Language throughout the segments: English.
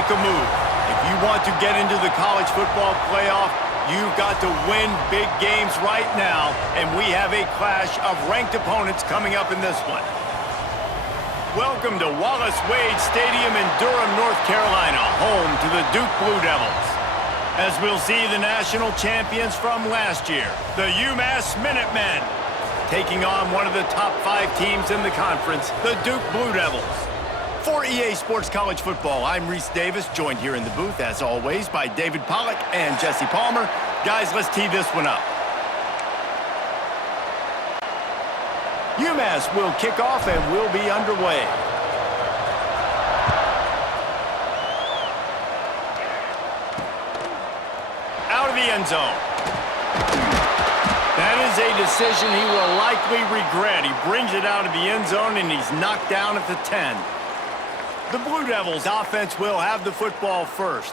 make a move. If you want to get into the college football playoff, you've got to win big games right now, and we have a clash of ranked opponents coming up in this one. Welcome to Wallace Wade Stadium in Durham, North Carolina, home to the Duke Blue Devils. As we'll see the national champions from last year, the UMass Minutemen, taking on one of the top 5 teams in the conference, the Duke Blue Devils. For EA Sports College Football, I'm Reese Davis, joined here in the booth, as always, by David Pollack and Jesse Palmer. Guys, let's tee this one up. UMass will kick off and we'll be underway. Out of the end zone. That is a decision he will likely regret. He brings it out of the end zone and he's knocked down at the 10. The Blue Devils offense will have the football first.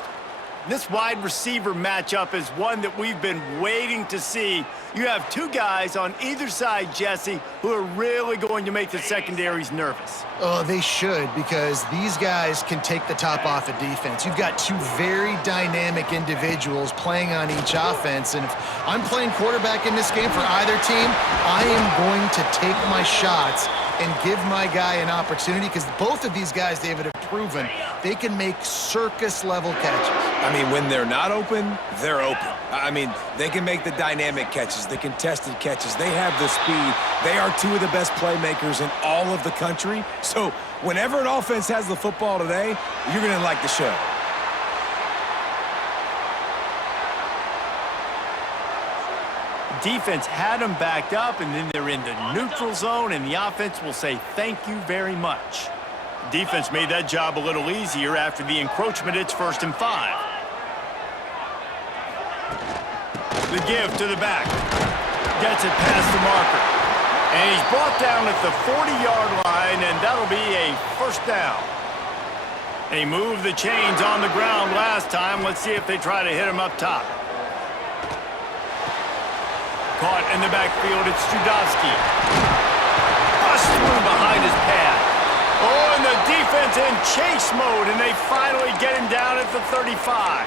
This wide receiver matchup is one that we've been waiting to see. You have 2 guys on either side, Jesse, who are really going to make the secondaries nervous. Oh, they should, because these guys can take the top off of defense. You've got 2 very dynamic individuals playing on each offense, and if I'm playing quarterback in this game for either team, I am going to take my shots and give my guy an opportunity, because both of these guys, David, have proven they can make circus-level catches. I mean, when they're not open, they're open. I mean, they can make the dynamic catches, the contested catches. They have the speed. They are 2 of the best playmakers in all of the country. So whenever an offense has the football today, you're going to like the show. Defense had them backed up, and then they're in the neutral zone, and the offense will say thank you very much. Defense made that job a little easier after the encroachment. It's 1st and 5. The give to the back. Gets it past the marker. And he's brought down at the 40-yard line, and that'll be a 1st down. They moved the chains on the ground last time. Let's see if they try to hit him up top. Caught in the backfield, it's Judowski. Bust through behind his pad. Oh, and the defense in chase mode, and they finally get him down at the 35.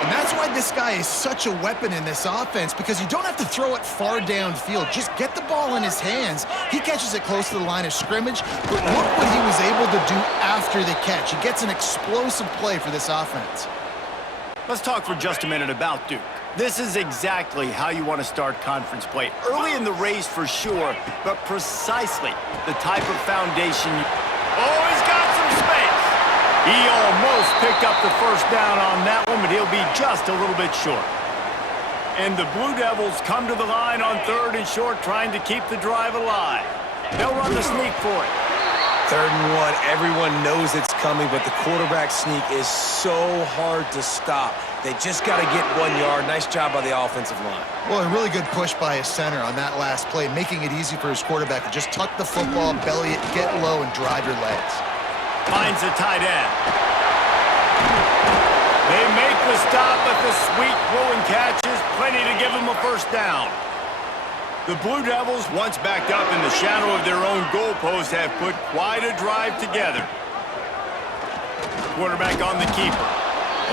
And that's why this guy is such a weapon in this offense, because you don't have to throw it far downfield. Just get the ball in his hands. He catches it close to the line of scrimmage, but look what he was able to do after the catch. He gets an explosive play for this offense. Let's talk for just a minute about Duke. This is exactly how you want to start conference play. Early in the race for sure, but precisely the type of foundation. Oh, he's got some space. He almost picked up the 1st down on that one, but he'll be just a little bit short. And the Blue Devils come to the line on 3rd and short, trying to keep the drive alive. They'll run the sneak for it. 3rd and 1, everyone knows it's coming, but the quarterback sneak is so hard to stop. They just got to get 1 yard. Nice job by the offensive line. Well, a really good push by his center on that last play, making it easy for his quarterback to just tuck the football, belly it, get low, and drive your legs. Finds the tight end. They make the stop, but the sweet throwing catch is plenty to give them a 1st down. The Blue Devils, once backed up in the shadow of their own goalpost, have put quite a drive together. Quarterback on the keeper.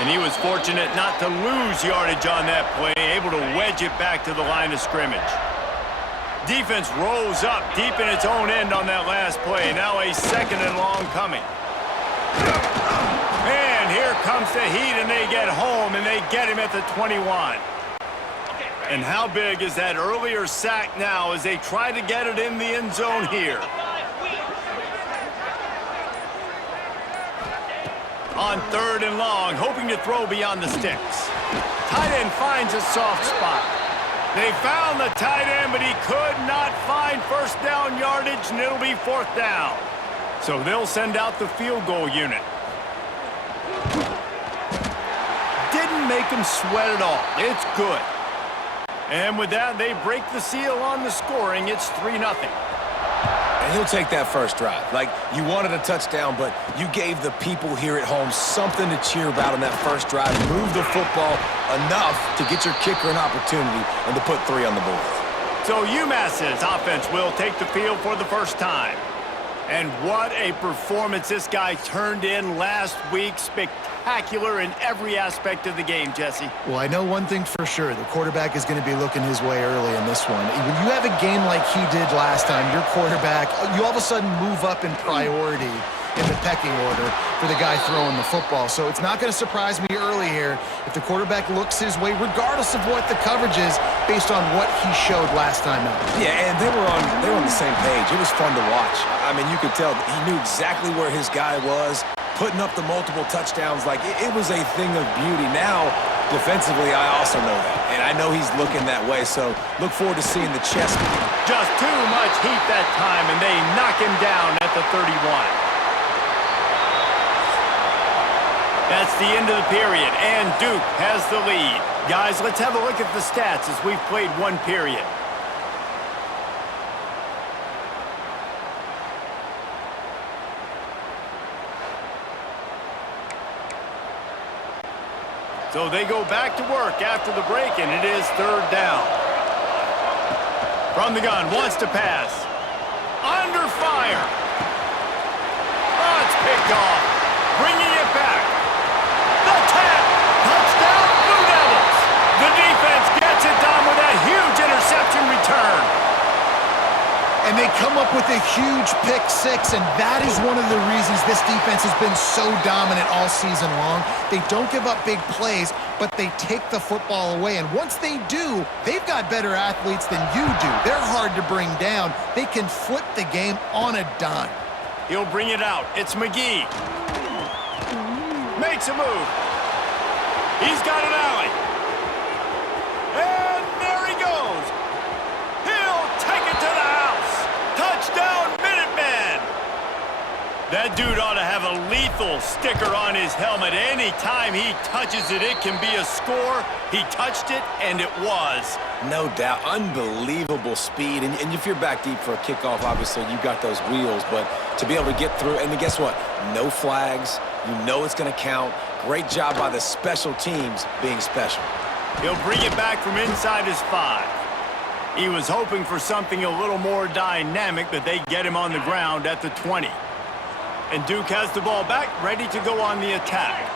And he was fortunate not to lose yardage on that play, able to wedge it back to the line of scrimmage. Defense rose up deep in its own end on that last play. Now a 2nd and long coming. And here comes the heat, and they get home, and they get him at the 21. And how big is that earlier sack now as they try to get it in the end zone here? On 3rd and long, hoping to throw beyond the sticks. Tight end finds a soft spot. They found the tight end, but he could not find 1st down yardage, and it'll be 4th down. So they'll send out the field goal unit. Didn't make him sweat at all. It's good. And with that, they break the seal on the scoring. It's 3-0. And he'll take that 1st drive. Like, you wanted a touchdown, but you gave the people here at home something to cheer about on that 1st drive. Move the football enough to get your kicker an opportunity and to put 3 on the board. So UMass's offense will take the field for the first time. And what a performance this guy turned in last week. Spectacular in every aspect of the game, Jesse. Well, I know one thing for sure. The quarterback is going to be looking his way early in this one. When you have a game like he did last time, your quarterback, you all of a sudden move up in priority in the pecking order for the guy throwing the football. So it's not going to surprise me early here if the quarterback looks his way, regardless of what the coverage is, based on what he showed last time out. Yeah, and they were on the same page. It was fun to watch. I mean, you could tell he knew exactly where his guy was, putting up the multiple touchdowns. Like, it was a thing of beauty. Now, defensively, I also know that, and I know he's looking that way, so look forward to seeing the chest. Just too much heat that time, and they knock him down at the 31. That's the end of the period, and Duke has the lead. Guys, let's have a look at the stats as we've played one period. So they go back to work after the break, and it is third down. From the gun, wants to pass. Under fire. Oh, it's picked off. Bringing it back. The tap. Touchdown, Blue Devils. The defense gets it done with that huge interception return. And they come up with a huge pick six, and that is one of the reasons this defense has been so dominant all season long. They don't give up big plays, but they take the football away. And once they do, they've got better athletes than you do. They're hard to bring down. They can flip the game on a dime. He'll bring it out. It's McGee. Makes a move. He's got an alley. And there he goes. He'll take it to the house. Touchdown, Minutemen. That dude ought to have a lethal sticker on his helmet. Anytime he touches it, it can be a score. He touched it, and it was. No doubt. Unbelievable speed. And if you're back deep for a kickoff, obviously you got those wheels. But to be able to get through, and guess what? No flags. You know it's going to count. Great job by the special teams being special. He'll bring it back from inside his 5. He was hoping for something a little more dynamic, but they get him on the ground at the 20. And Duke has the ball back, ready to go on the attack.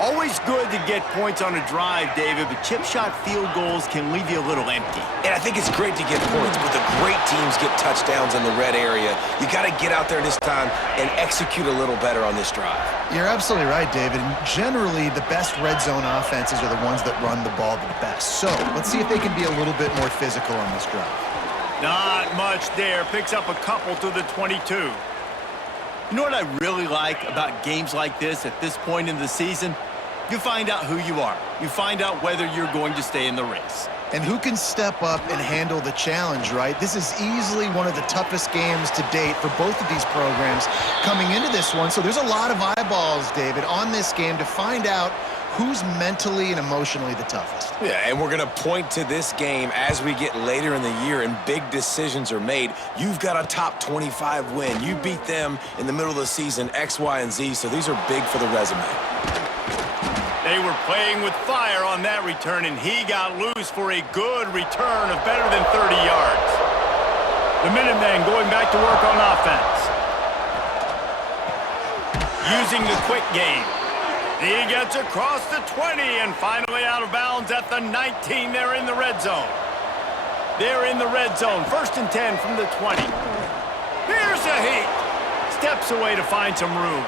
Always good to get points on a drive, David, but chip shot field goals can leave you a little empty. And I think it's great to get points, but the great teams get touchdowns in the red area. You got to get out there this time and execute a little better on this drive. You're absolutely right, David. And generally, the best red zone offenses are the ones that run the ball the best. So let's see if they can be a little bit more physical on this drive. Not much there. Picks up a couple to the 22. You know what I really like about games like this at this point in the season? You find out who you are. You find out whether you're going to stay in the race. And who can step up and handle the challenge, right? This is easily one of the toughest games to date for both of these programs coming into this one. So there's a lot of eyeballs, David, on this game to find out who's mentally and emotionally the toughest. Yeah, and we're going to point to this game as we get later in the year and big decisions are made. You've got a top 25 win. You beat them in the middle of the season, X, Y, and Z, so these are big for the resume. They were playing with fire on that return, and he got loose for a good return of better than 30 yards. The Minutemen going back to work on offense. Using the quick game. He gets across the 20 and finally out of bounds at the 19. They're in the red zone. They're in the red zone. 1st and 10 from the 20. Here's a heat. Steps away to find some room.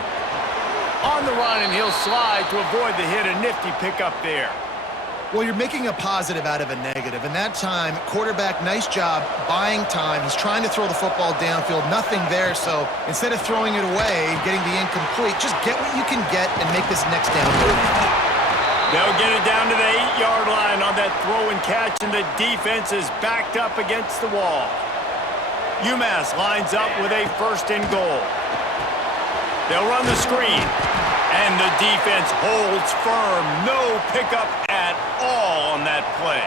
On the run, and he'll slide to avoid the hit. A nifty pickup there. Well, you're making a positive out of a negative. And that time, quarterback, nice job buying time. He's trying to throw the football downfield. Nothing there. So instead of throwing it away and getting the incomplete, just get what you can get and make this next down. They'll get it down to the 8-yard line on that throw and catch, and the defense is backed up against the wall. UMass lines up with a 1st and goal. They'll run the screen, and the defense holds firm. No pickup at all on that play.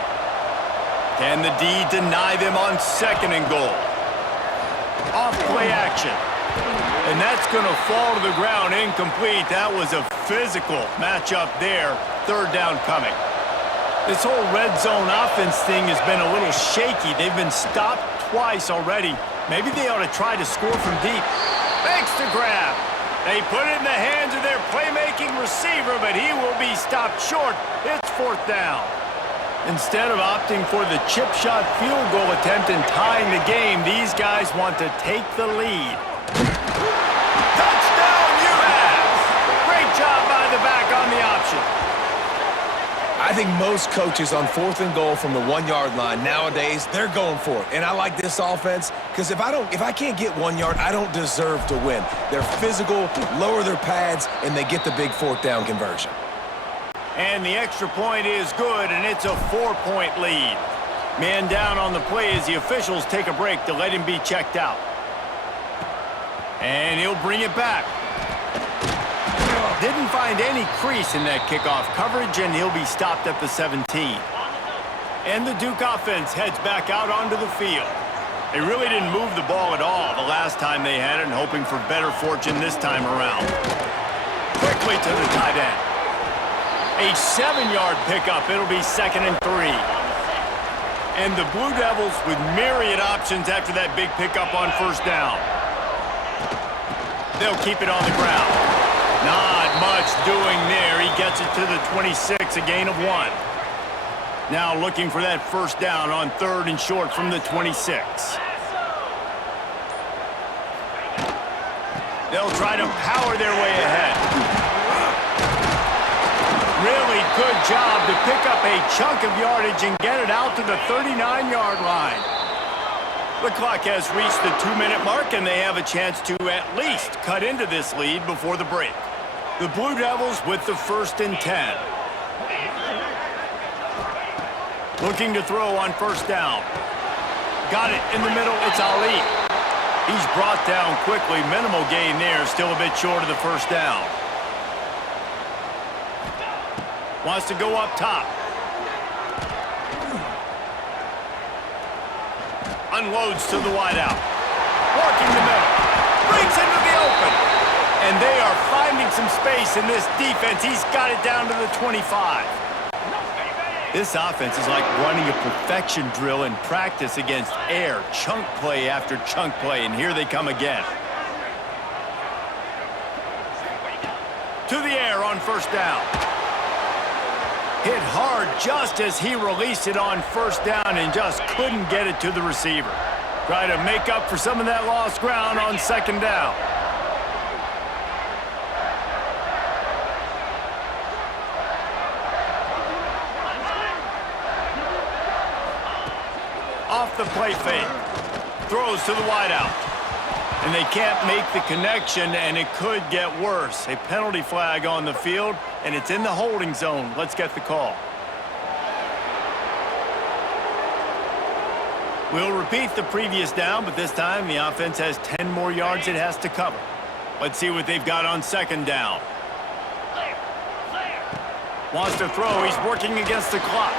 Can the D deny them on 2nd and goal? Off play action. And that's going to fall to the ground incomplete. That was a physical matchup there. 3rd down coming. This whole red zone offense thing has been a little shaky. They've been stopped twice already. Maybe they ought to try to score from deep. the grab. They put it in the hands of their playmaking receiver, but he will be stopped short. It's 4th down. Instead of opting for the chip shot field goal attempt and tying the game, these guys want to take the lead. Touchdown, UMass! Great job by the back on the option. I think most coaches on 4th and goal from the 1-yard line nowadays, they're going for it. And I like this offense because if I can't get 1 yard, I don't deserve to win. They're physical, lower their pads, and they get the big 4th down conversion. And the extra point is good, and it's a 4-point lead. Man down on the play as the officials take a break to let him be checked out. And he'll bring it back. Didn't find any crease in that kickoff coverage, and he'll be stopped at the 17. And the Duke offense heads back out onto the field. They really didn't move the ball at all the last time they had it, and hoping for better fortune this time around. Quickly to the tight end. A 7-yard pickup. It'll be 2nd and 3. And the Blue Devils with myriad options after that big pickup on 1st down. They'll keep it on the ground. Not much doing there. He gets it to the 26, a gain of 1. Now looking for that 1st down on 3rd and short from the 26. They'll try to power their way ahead. Really good job to pick up a chunk of yardage and get it out to the 39-yard line. The clock has reached the 2-minute mark, and they have a chance to at least cut into this lead before the break. The Blue Devils with the 1st and 10. Looking to throw on 1st down. Got it in the middle. It's Ali. He's brought down quickly. Minimal gain there. Still a bit short of the 1st down. Wants to go up top. Unloads to the wideout. Working the middle. Brings into the open. And they are finding some space in this defense. He's got it down to the 25. This offense is like running a perfection drill in practice against air. Chunk play after chunk play, and here they come again. To the air on 1st down. Hit hard just as he released it on 1st down and just couldn't get it to the receiver. Try to make up for some of that lost ground on 2nd down. Off the play fake. Throws to the wideout. And they can't make the connection, and it could get worse. A penalty flag on the field, and it's in the holding zone. Let's get the call. We'll repeat the previous down, but this time the offense has 10 more yards it has to cover. Let's see what they've got on 2nd down. Wants to throw. He's working against the clock.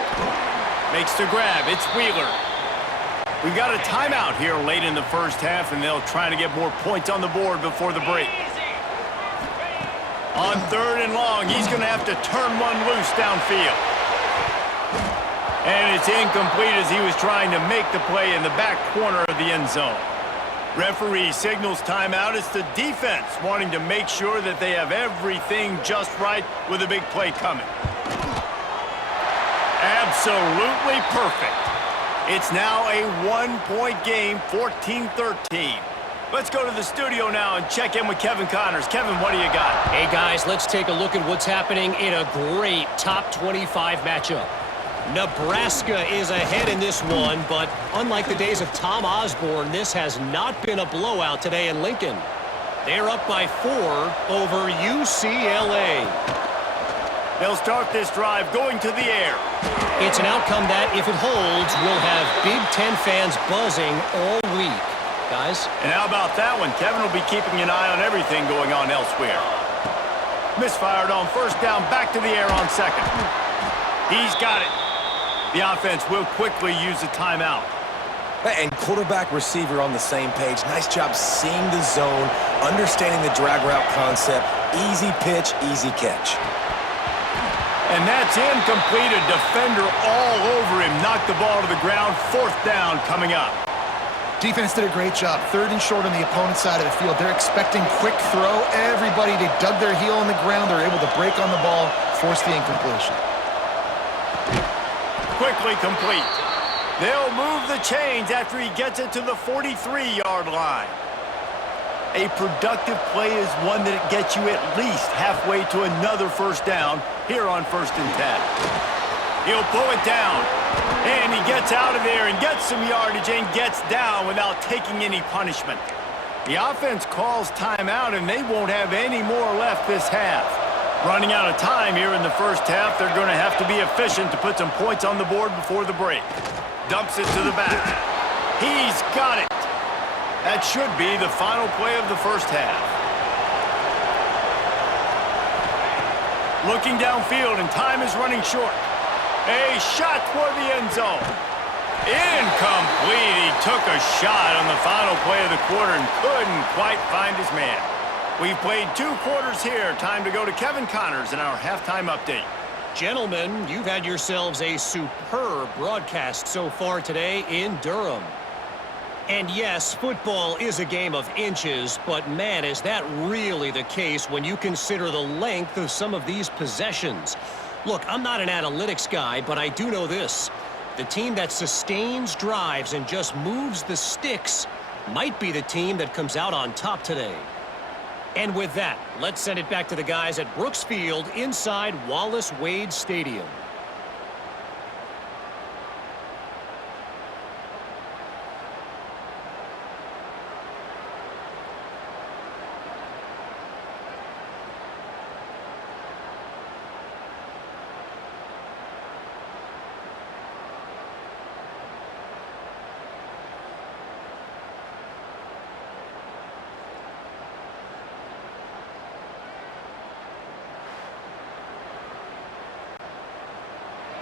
Makes the grab. It's Wheeler. We've got a timeout here late in the 1st half, and they'll try to get more points on the board before the break. On 3rd and long, he's going to have to turn one loose downfield. And it's incomplete as he was trying to make the play in the back corner of the end zone. Referee signals timeout. It's the defense wanting to make sure that they have everything just right with a big play coming. Absolutely perfect. It's now a 1-point game, 14-13. Let's go to the studio now and check in with Kevin Connors. Kevin, what do you got? Hey, guys, let's take a look at what's happening in a great top 25 matchup. Nebraska is ahead in this one, but unlike the days of Tom Osborne, this has not been a blowout today in Lincoln. They're up by 4 over UCLA. They'll start this drive going to the air. It's an outcome that, if it holds, will have Big Ten fans buzzing all week. Guys? And how about that one? Kevin will be keeping an eye on everything going on elsewhere. Misfired on 1st down, back to the air on 2nd. He's got it. The offense will quickly use a timeout. And quarterback receiver on the same page. Nice job seeing the zone, understanding the drag route concept. Easy pitch, easy catch. And that's incomplete. A defender all over him. Knocked the ball to the ground. 4th down coming up. Defense did a great job. 3rd and short on the opponent's side of the field. They're expecting quick throw. Everybody, they dug their heel on the ground. They're able to break on the ball, force the incompletion. Quickly complete. They'll move the chains after he gets it to the 43-yard line. A productive play is one that gets you at least halfway to another first down here on 1st and 10. He'll pull it down, and he gets out of there and gets some yardage and gets down without taking any punishment. The offense calls timeout, and they won't have any more left this half. Running out of time here in the first half, they're going to have to be efficient to put some points on the board before the break. Dumps it to the back. He's got it. That should be the final play of the first half. Looking downfield, and time is running short. A shot toward the end zone. Incomplete. He took a shot on the final play of the quarter and couldn't quite find his man. We've played 2 quarters here. Time to go to Kevin Connors in our halftime update. Gentlemen, you've had yourselves a superb broadcast so far today in Durham. And yes, football is a game of inches, but man, is that really the case when you consider the length of some of these possessions. Look, I'm not an analytics guy, but I do know this. The team that sustains drives and just moves the sticks might be the team that comes out on top today. And with that, let's send it back to the guys at Brooks Field inside Wallace Wade Stadium.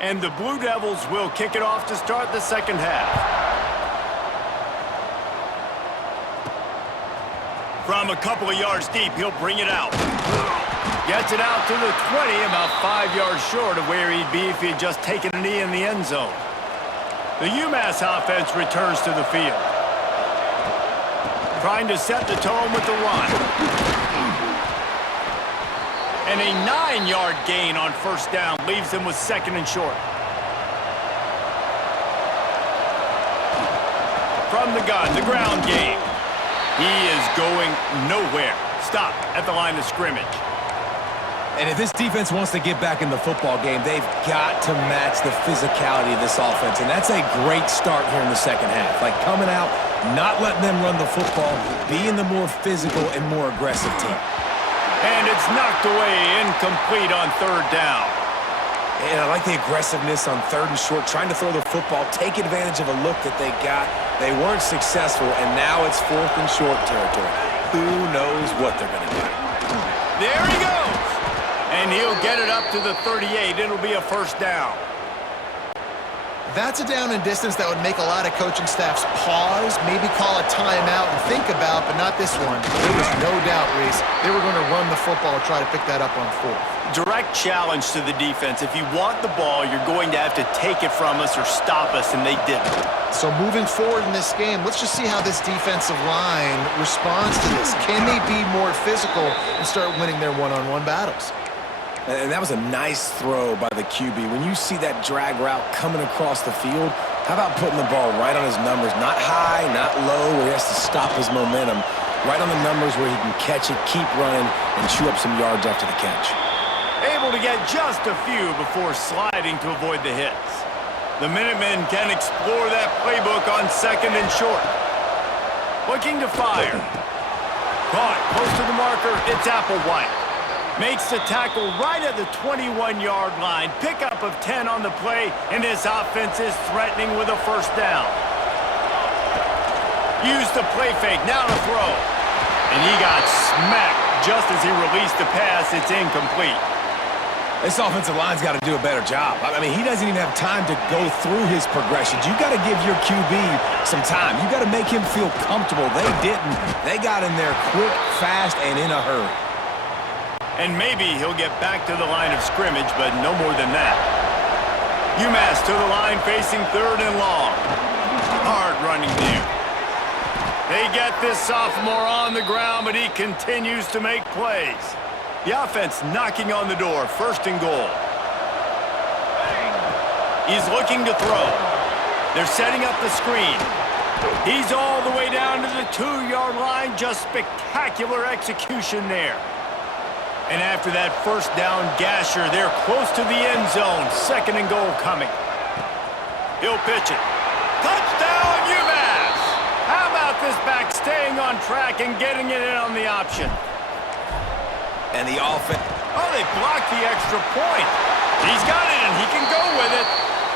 And the Blue Devils will kick it off to start the second half. From a couple of yards deep, he'll bring it out. Gets it out to the 20, about 5 yards short of where he'd be if he had just taken a knee in the end zone. The UMass offense returns to the field. Trying to set the tone with the run. And a 9-yard gain on first down leaves them with 2nd and short. From the gun, the ground game. He is going nowhere. Stop at the line of scrimmage. And if this defense wants to get back in the football game, they've got to match the physicality of this offense. And that's a great start here in the second half. Like coming out, not letting them run the football, being the more physical and more aggressive team. And it's knocked away, incomplete on 3rd down. And I like the aggressiveness on 3rd and short, trying to throw the football, take advantage of a look that they got. They weren't successful, and now it's 4th and short territory. Who knows what they're going to do? There he goes. And he'll get it up to the 38. It'll be a first down. That's a down and distance that would make a lot of coaching staffs pause, maybe call a timeout and think about, but not this one. There was no doubt, Reese, they were going to run the football, try to pick that up on 4th. Direct challenge to the defense. If you want the ball, you're going to have to take it from us or stop us, and they didn't. So moving forward in this game, let's just see how this defensive line responds to this. Can they be more physical and start winning their one-on-one battles? And that was a nice throw by the QB. When you see that drag route coming across the field, how about putting the ball right on his numbers? Not high, not low, where he has to stop his momentum. Right on the numbers where he can catch it, keep running, and chew up some yards after the catch. Able to get just a few before sliding to avoid the hits. The Minutemen can explore that playbook on 2nd and short. Looking to fire. Caught close to the marker, it's Applewhite. Makes the tackle right at the 21-yard line. Pickup of 10 on the play, and this offense is threatening with a first down. Use the play fake, now to throw. And he got smacked just as he released the pass. It's incomplete. This offensive line's got to do a better job. I mean, he doesn't even have time to go through his progressions. You got to give your QB some time. You got to make him feel comfortable. They didn't. They got in there quick, fast, and in a hurry. And maybe he'll get back to the line of scrimmage, but no more than that. UMass to the line facing 3rd and long. Hard running there. They get this sophomore on the ground, but he continues to make plays. The offense knocking on the door, 1st and goal. He's looking to throw. They're setting up the screen. He's all the way down to the 2-yard line. Just spectacular execution there. And after that 1st down gasher, they're close to the end zone. 2nd and goal coming. He'll pitch it. Touchdown, UMass! How about this back staying on track and getting it in on the option? And the offense. Oh, they blocked the extra point. He's got it, and he can go with it.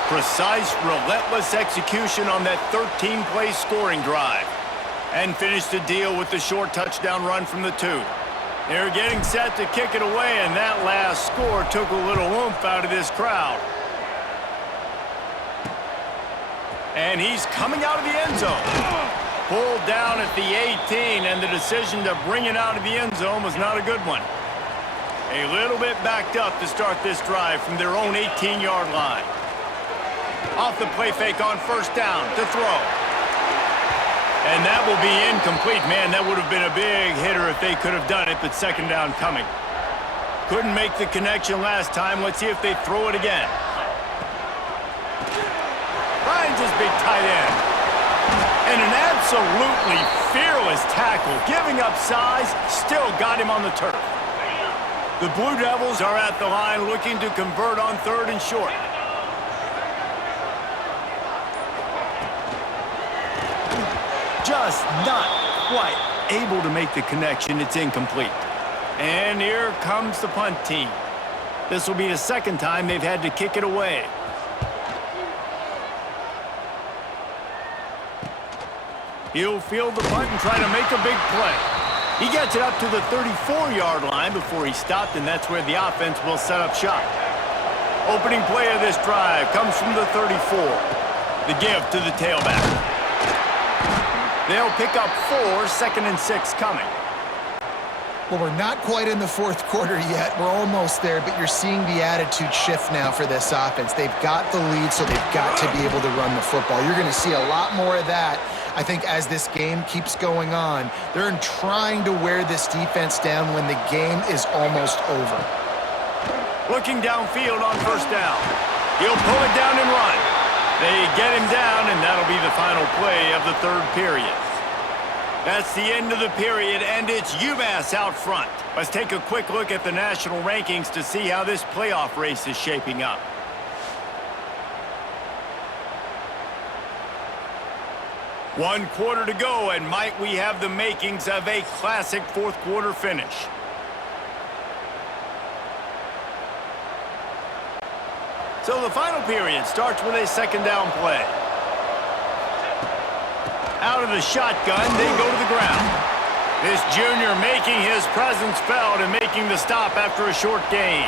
Precise, relentless execution on that 13-play scoring drive. And finished the deal with the short touchdown run from the 2. They're getting set to kick it away, and that last score took a little oomph out of this crowd. And he's coming out of the end zone. Pulled down at the 18, and the decision to bring it out of the end zone was not a good one. A little bit backed up to start this drive from their own 18-yard line. Off the play fake on 1st down to throw. And that will be incomplete. Man, that would have been a big hitter if they could have done it, but 2nd down coming. Couldn't make the connection last time. Let's see if they throw it again. Finds his big tight end. And an absolutely fearless tackle. Giving up size, still got him on the turf. The Blue Devils are at the line looking to convert on 3rd and short. Just not quite able to make the connection. It's incomplete. And here comes the punt team. This will be the 2nd time they've had to kick it away. He'll field the punt and try to make a big play. He gets it up to the 34-yard line before he stopped, and that's where the offense will set up shop. Opening play of this drive comes from the 34. The give to the tailback. They'll pick up 4, 2nd and 6 coming. Well, we're not quite in the 4th quarter yet. We're almost there, but you're seeing the attitude shift now for this offense. They've got the lead, so they've got to be able to run the football. You're going to see a lot more of that, I think, as this game keeps going on. They're trying to wear this defense down when the game is almost over. Looking downfield on 1st down. He'll pull it down and run. They get him down, and that'll be the final play of the 3rd period. That's the end of the period, and it's UMass out front. Let's take a quick look at the national rankings to see how this playoff race is shaping up. One quarter to go, and might we have the makings of a classic 4th quarter finish. So the final period starts with a 2nd down play. Out of the shotgun, they go to the ground. This junior making his presence felt and making the stop after a short gain.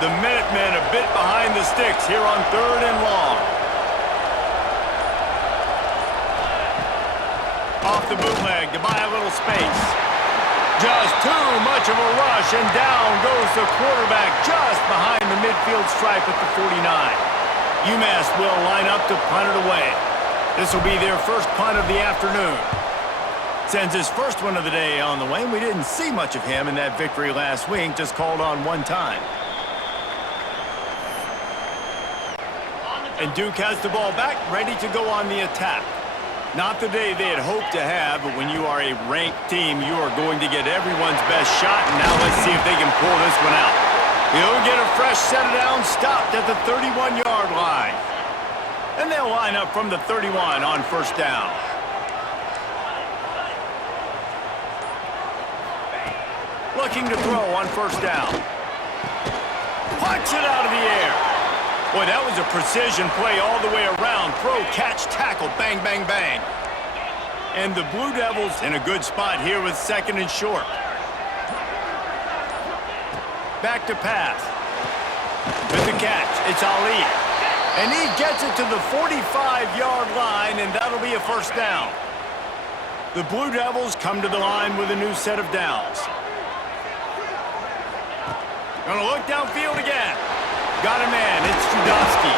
The Minutemen a bit behind the sticks here on 3rd and long. Off the bootleg to buy a little space. Just too much of a rush, and down goes the quarterback just behind the midfield stripe at the 49. UMass will line up to punt it away. This will be their 1st punt of the afternoon. Sends his 1st one of the day on the way. We didn't see much of him in that victory last week, just called on 1 time. And Duke has the ball back, ready to go on the attack. Not the day they had hoped to have, but when you are a ranked team, you are going to get everyone's best shot, and now let's see if they can pull this one out. He'll get a fresh set it down, stopped at the 31-yard line. And they'll line up from the 31 on 1st down. Looking to throw on 1st down. Punch it out of the air. Boy, that was a precision play all the way around. Throw, catch, tackle, bang, bang, bang. And the Blue Devils in a good spot here with 2nd and short. Back to pass. With the catch, it's Ali. And he gets it to the 45-yard line, and that'll be a 1st down. The Blue Devils come to the line with a new set of downs. Gonna look downfield again. Got a man, it's Trudowski.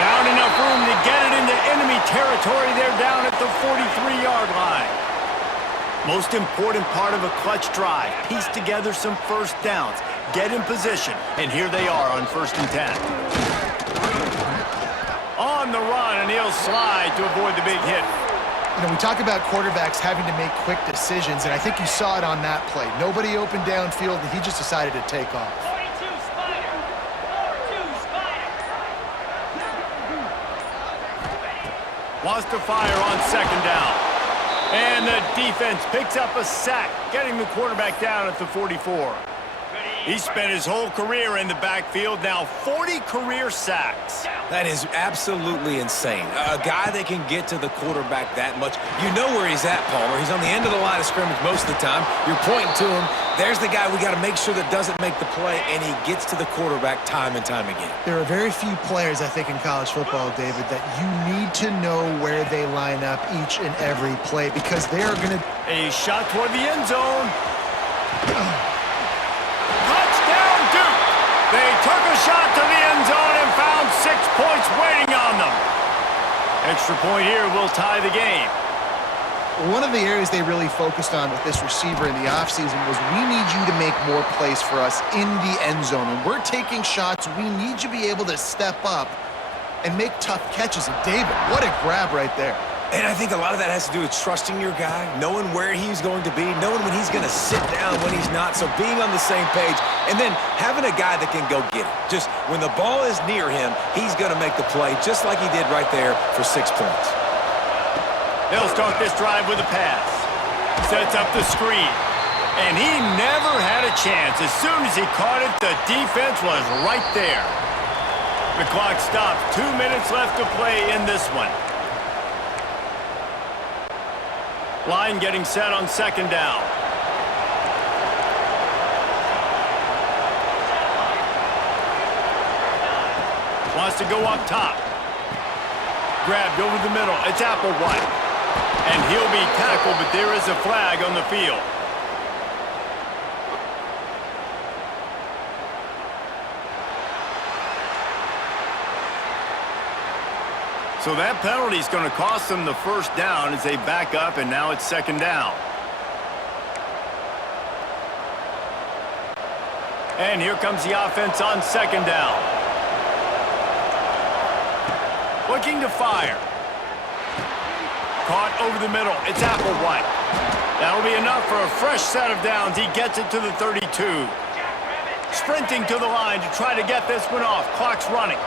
Found enough room to get it into enemy territory. They're down at the 43-yard line. Most important part of a clutch drive. Piece together some first downs. Get in position. And here they are on 1st and 10. On the run, and he'll slide to avoid the big hit. You know, we talk about quarterbacks having to make quick decisions, and I think you saw it on that play. Nobody open downfield, and he just decided to take off. Wants to fire on 2nd down. And the defense picks up a sack, getting the quarterback down at the 44. He spent his whole career in the backfield, now 40 career sacks. That is absolutely insane. A guy that can get to the quarterback that much. You know where he's at, Palmer. He's on the end of the line of scrimmage most of the time. You're pointing to him. There's the guy we got to make sure that doesn't make the play, and he gets to the quarterback time and time again. There are very few players, I think, in college football, David, that you need to know where they line up each and every play because they are going to... A shot toward the end zone. They took a shot to the end zone and found 6 points waiting on them. Extra point here will tie the game. One of the areas they really focused on with this receiver in the offseason was we need you to make more plays for us in the end zone. When we're taking shots, we need you to be able to step up and make tough catches. And David, what a grab right there. And I think a lot of that has to do with trusting your guy, knowing where he's going to be, knowing when he's going to sit down, when he's not. So being on the same page, and then having a guy that can go get it. Just when the ball is near him, he's going to make the play, just like he did right there for 6 points. They'll start this drive with a pass. Sets up the screen. And he never had a chance. As soon as he caught it, the defense was right there. The clock stops. 2 minutes left to play in this one. Line getting set on 2nd down. Wants to go up top. Grabbed over the middle. It's Applewhite. And he'll be tackled, but there is a flag on the field. So that penalty is going to cost them the 1st down as they back up, and now it's 2nd down. And here comes the offense on 2nd down. Looking to fire. Caught over the middle. It's Applewhite. That'll be enough for a fresh set of downs. He gets it to the 32. Sprinting to the line to try to get this one off. Clock's running.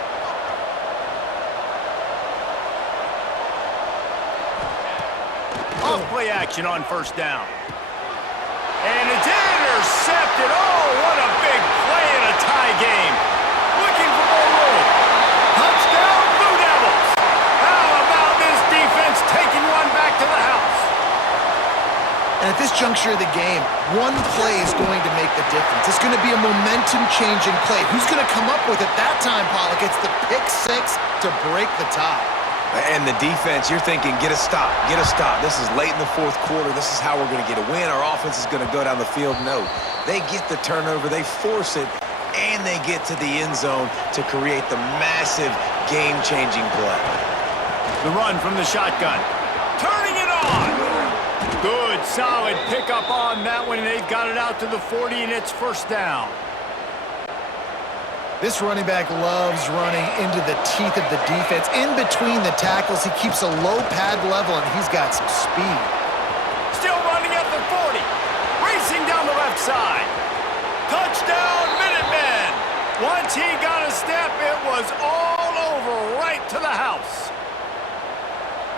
Off-play action on 1st down. And it's intercepted. Oh, what a big play in a tie game. Looking for more room. Touchdown, Blue Devils. How about this defense taking one back to the house? And at this juncture of the game, one play is going to make the difference. It's going to be a momentum-changing play. Who's going to come up with it that time, Pollock? It's the pick 6 to break the tie. And the defense, you're thinking, get a stop, get a stop. This is late in the 4th quarter. This is how we're going to get a win. Our offense is going to go down the field. No, they get the turnover, they force it, and they get to the end zone to create the massive game-changing play. The run from the shotgun. Turning it on. Good, solid pickup on that one, and they've got it out to the 40, and it's 1st down. This running back loves running into the teeth of the defense. In between the tackles, he keeps a low pad level, and he's got some speed. Still running at the 40. Racing down the left side. Touchdown, Minutemen. Once he got a step, it was all over right to the house.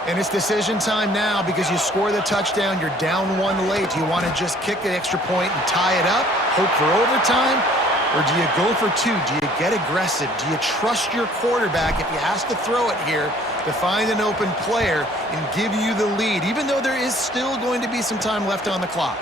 And it's decision time now because you score the touchdown, you're down 1 late. Do you want to just kick the extra point and tie it up, hope for overtime? Or do you go for 2? Do you get aggressive? Do you trust your quarterback if he has to throw it here to find an open player and give you the lead, even though there is still going to be some time left on the clock?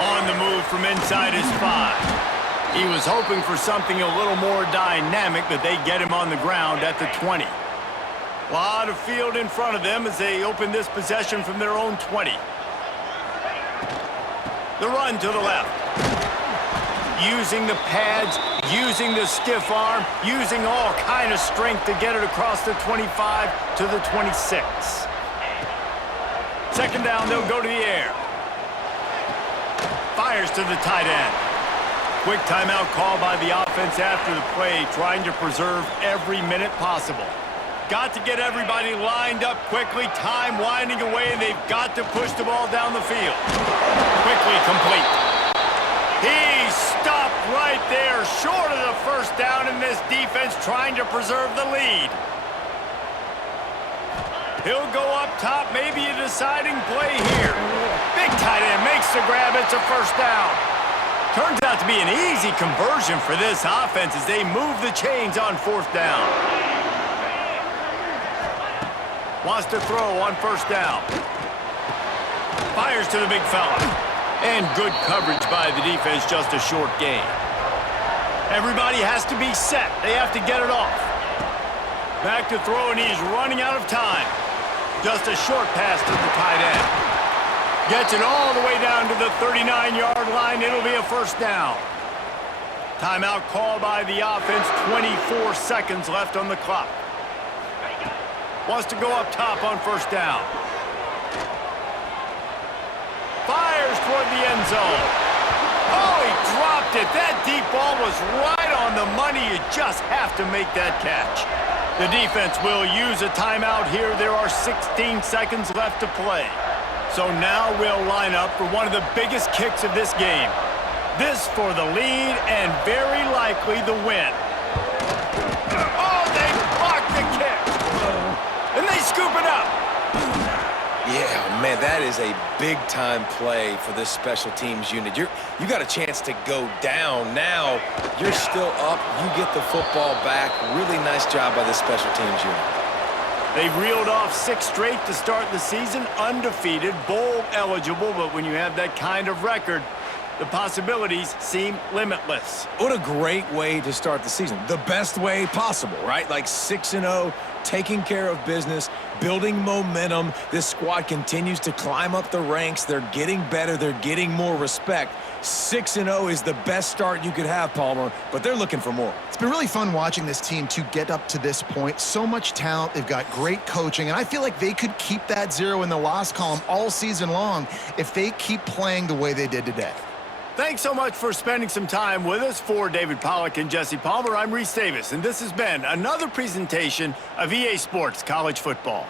On the move from inside his 5. He was hoping for something a little more dynamic, but they get him on the ground at the 20. A lot of field in front of them as they open this possession from their own 20. The run to the left. Using the pads, using the stiff arm, using all kind of strength to get it across the 25 to the 26. 2nd down, they'll go to the air. Fires to the tight end. Quick timeout call by the offense after the play, trying to preserve every minute possible. Got to get everybody lined up quickly, time winding away, and they've got to push the ball down the field. Quickly complete. He stopped right there, short of the first down in this defense, trying to preserve the lead. He'll go up top, maybe a deciding play here. Big tight end makes the grab, it's a first down. Turns out to be an easy conversion for this offense as they move the chains on fourth down. Wants to throw on first down. Fires to the big fella. And good coverage by the defense, just a short gain. Everybody has to be set. They have to get it off. Back to throw, and he's running out of time. Just a short pass to the tight end. Gets it all the way down to the 39-yard line. It'll be a first down. Timeout call by the offense. 24 seconds left on the clock. Wants to go up top on first down. Fires toward the end zone. Oh, he dropped it. That deep ball was right on the money. You just have to make that catch. The defense will use a timeout here. There are 16 seconds left to play. So now we'll line up for one of the biggest kicks of this game. This for the lead and very likely the win. Oh, they blocked the kick. And they scoop it up. Yeah, man, that is a big-time play for this special teams unit. You got a chance to go down. Now you're still up. You get the football back. Really nice job by the special teams unit. They've reeled off 6 straight to start the season, undefeated, bowl eligible, but when you have that kind of record, the possibilities seem limitless. What a great way to start the season. The best way possible, right? Like 6-0, taking care of business, building momentum. This squad continues to climb up the ranks. They're getting better. They're getting more respect. 6-0 is the best start you could have, Palmer, but they're looking for more. It's been really fun watching this team to get up to this point. So much talent. They've got great coaching, and I feel like they could keep that 0 in the loss column all season long if they keep playing the way they did today. Thanks so much for spending some time with us. For David Pollack and Jesse Palmer, I'm Reese Davis, and this has been another presentation of EA Sports College Football.